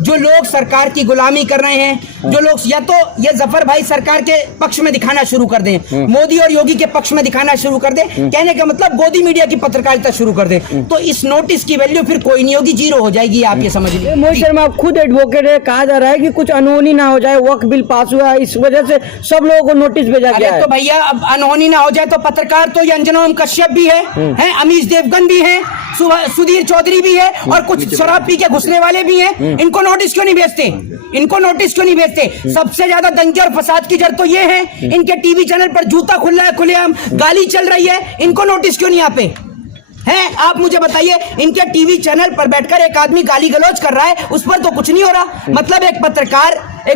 जो लोग सरकार की गुलामी कर रहे हैं, जो लोग या तो ये जफर भाई सरकार के पक्ष में दिखाना शुरू कर दें, मोदी और योगी के पक्ष में दिखाना शुरू कर दें, कहने का मतलब गोदी मीडिया की पत्रकारिता शुरू कर दें, तो इस नोटिस की वैल्यू फिर कोई नहीं होगी, जीरो हो जाएगी। आप ये समझ लीजिए। मोहित शर्मा आप खुद एडवोकेट है, कहा जा रहा है कि कुछ अनहोनी ना हो जाए, वक्फ बिल पास हुआ है, इस वजह से सब लोगों को नोटिस भेजा गया है। तो भैया अब अनहोनी ना हो जाए तो पत्रकार तो ये अंजना ओम कश्यप भी है, अमीश देवगन भी है, सुधीर चौधरी भी है, और कुछ शराब पी के घुसने वाले भी हैं। इनको नोटिस क्यों नहीं भेजते? इनको नोटिस क्यों नहीं भेजते? सबसे ज्यादा दंगे और फसाद की जड़ तो ये है, इनके टीवी चैनल पर जूता खुला है, खुलेआम गाली चल रही है, इनको नोटिस क्यों नहीं आते हैं? आप मुझे बताइए, इनके टीवी चैनल पर बैठकर एक आदमी गाली गलौज कर रहा है, उस पर तो कुछ नहीं हो रहा। मतलब एक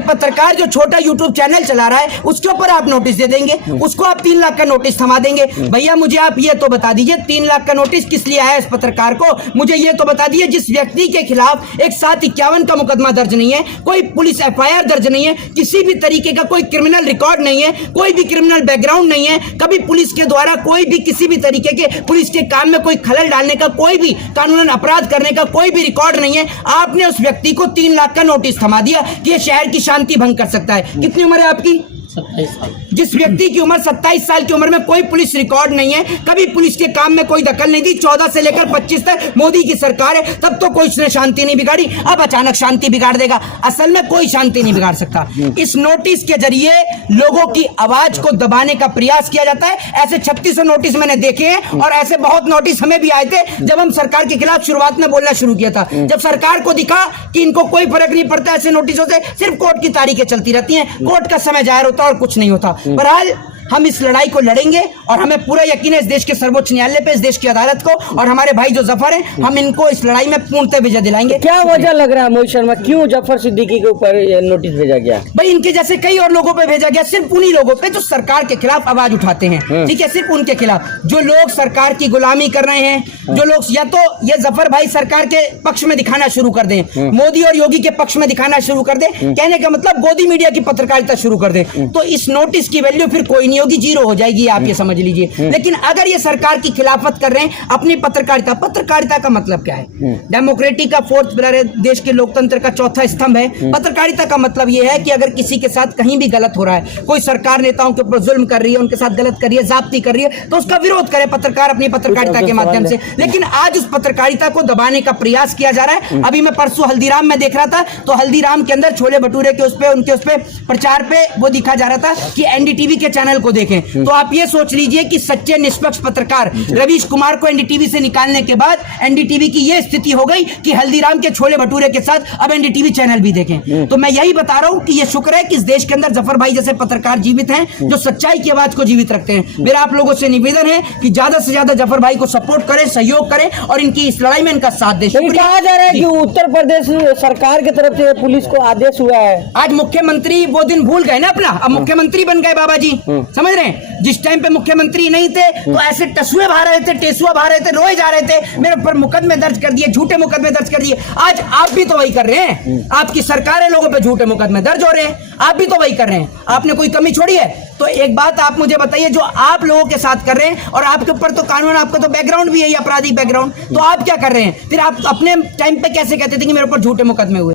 पत्रकार जो छोटा यूट्यूब चैनल चला रहा है, उसके ऊपर आप नोटिस दे देंगे, उसको आप 3 लाख का नोटिस थमा देंगे। भैया मुझे आप ये तो बता दीजिए 3 लाख का नोटिस किस लिए आया इस पत्रकार को? मुझे ये तो बता दीजिए, जिस व्यक्ति के खिलाफ एक 751 का मुकदमा दर्ज नहीं है, कोई पुलिस FIR दर्ज नहीं है, किसी भी तरीके का कोई क्रिमिनल रिकॉर्ड नहीं है, कोई भी क्रिमिनल बैकग्राउंड नहीं है, कभी पुलिस के द्वारा कोई भी किसी भी तरीके के पुलिस के काम में कोई खलल डालने का, कोई भी कानूनन अपराध करने का कोई भी रिकॉर्ड नहीं है, आपने उस व्यक्ति को 3 लाख का नोटिस थमा दिया कि ये शहर की शांति भंग कर सकता है। कितनी उम्र है आपकी? 27 साल। जिस व्यक्ति की उम्र 27 साल की उम्र में कोई पुलिस रिकॉर्ड नहीं है, कभी पुलिस के काम में कोई दखल नहीं दी, 14 से लेकर 25 तक मोदी की सरकार है, तब तो कोई उसने शांति नहीं बिगाड़ी, अब अचानक शांति बिगाड़ देगा। असल में कोई शांति नहीं बिगाड़ सकता। इस नोटिस के जरिए लोगों की आवाज को दबाने का प्रयास किया जाता है। ऐसे 3600 नोटिस मैंने देखे हैं, और ऐसे बहुत नोटिस हमें भी आए थे जब हम सरकार के खिलाफ शुरुआत में बोलना शुरू किया था। जब सरकार को दिखा कि इनको कोई फर्क नहीं पड़ता ऐसे नोटिसों से, सिर्फ कोर्ट की तारीखें चलती रहती हैं, कोर्ट का समय जाहिर होता और कुछ नहीं होता। बहरहाल हम इस लड़ाई को लड़ेंगे, और हमें पूरा यकीन है इस देश के सर्वोच्च न्यायालय पे, इस देश की अदालत को, और हमारे भाई जो जफर हैं, हम इनको इस लड़ाई में पूर्णतः विजय दिलाएंगे। क्या वजह लग रहा है मोहित शर्मा, क्यों जफर सिद्दीकी के ऊपर नोटिस भेजा गया? भाई इनके जैसे कई और लोगों पे भेजा गया, सिर्फ उन्हीं लोगों पे जो सरकार के खिलाफ आवाज उठाते हैं, ठीक है, सिर्फ उनके खिलाफ। जो लोग सरकार की गुलामी कर रहे हैं, जो लोग या तो ये जफर भाई सरकार के पक्ष में दिखाना शुरू कर दें, मोदी और योगी के पक्ष में दिखाना शुरू कर दें, कहने का मतलब गोदी मीडिया की पत्रकारिता शुरू कर दें, तो इस नोटिस की वैल्यू फिर कोई नहीं होगी, जीरो हो जाएगी। आप ये समझ लीजिए। लेकिन अगर ये सरकार की खिलाफत कर रहे हैं अपनी पत्रकारिता का मतलब क्या है? डेमोक्रेटिक का 4th पिलर है, देश के लोकतंत्र का 4था स्तंभ है। पत्रकारिता का मतलब ये है कि अगर किसी के साथ कहीं भी गलत हो रहा है, कोई सरकार नेताओं के ऊपर जुल्म कर रही है, उनके साथ गलत कर रही है, जाब्ती कर रही है, तो उसका विरोध करे पत्रकार अपनी पत्रकारिता के माध्यम से। लेकिन आज उस पत्रकारिता को दबाने का प्रयास किया जा रहा है। अभी मैं परसों हल्दीराम में देख रहा था, तो हल्दीराम के अंदर छोले भटूरे के उनके उस पे प्रचार पे वो दिखा जा रहा था कि NDTV के चैनल को देखें। तो आप ये सोच लीजिए कि सच्चे निष्पक्ष पत्रकार रवीश कुमार को NDTV से निकालने के बाद NDTV की ये स्थिति हो गई कि हल्दीराम के छोले भटूरे के साथ अब NDTV चैनल भी देखें। तो मैं यही बता रहा हूं कि ये शुक्र है कि इस देश के अंदर जफर भाई जैसे पत्रकार जीवित हैं, जो सच्चाई की आवाज को जीवित रखते हैं। मेरा आप लोगों से निवेदन है कि ज्यादा से ज्यादा जफर भाई को सपोर्ट करें, सहयोग करें, और इनकी इस लड़ाई में इनका साथ दें। कहा जा रहा है कि उत्तर प्रदेश सरकार की तरफ से पुलिस को आदेश हुआ है। आज मुख्यमंत्री वो दिन भूल गए ना अपना, अब मुख्यमंत्री बन गए बाबा जी, समझ रहे हैं? जिस टाइम पे मुख्यमंत्री नहीं थे तो ऐसे टसुए भा रहे थे, टेसुआ भा रहे थे, रोए जा रहे थे, मेरे ऊपर मुकदमे दर्ज कर दिए, झूठे मुकदमे दर्ज कर दिए। आज आप भी तो वही कर रहे हैं, आपकी सरकार है, लोगों पे झूठे मुकदमे दर्ज हो रहे हैं, आप भी तो वही कर रहे हैं। आपने कोई कमी छोड़ी है? तो एक बात आप मुझे बताइए, जो आप लोगों के साथ कर रहे हैं, और आपके ऊपर तो कानून, आपका तो बैकग्राउंड भी है, आपराधिक बैकग्राउंड, तो आप क्या कर रहे हैं? फिर आप अपने टाइम पे कैसे कहते थे कि मेरे ऊपर झूठे मुकदमे हुए?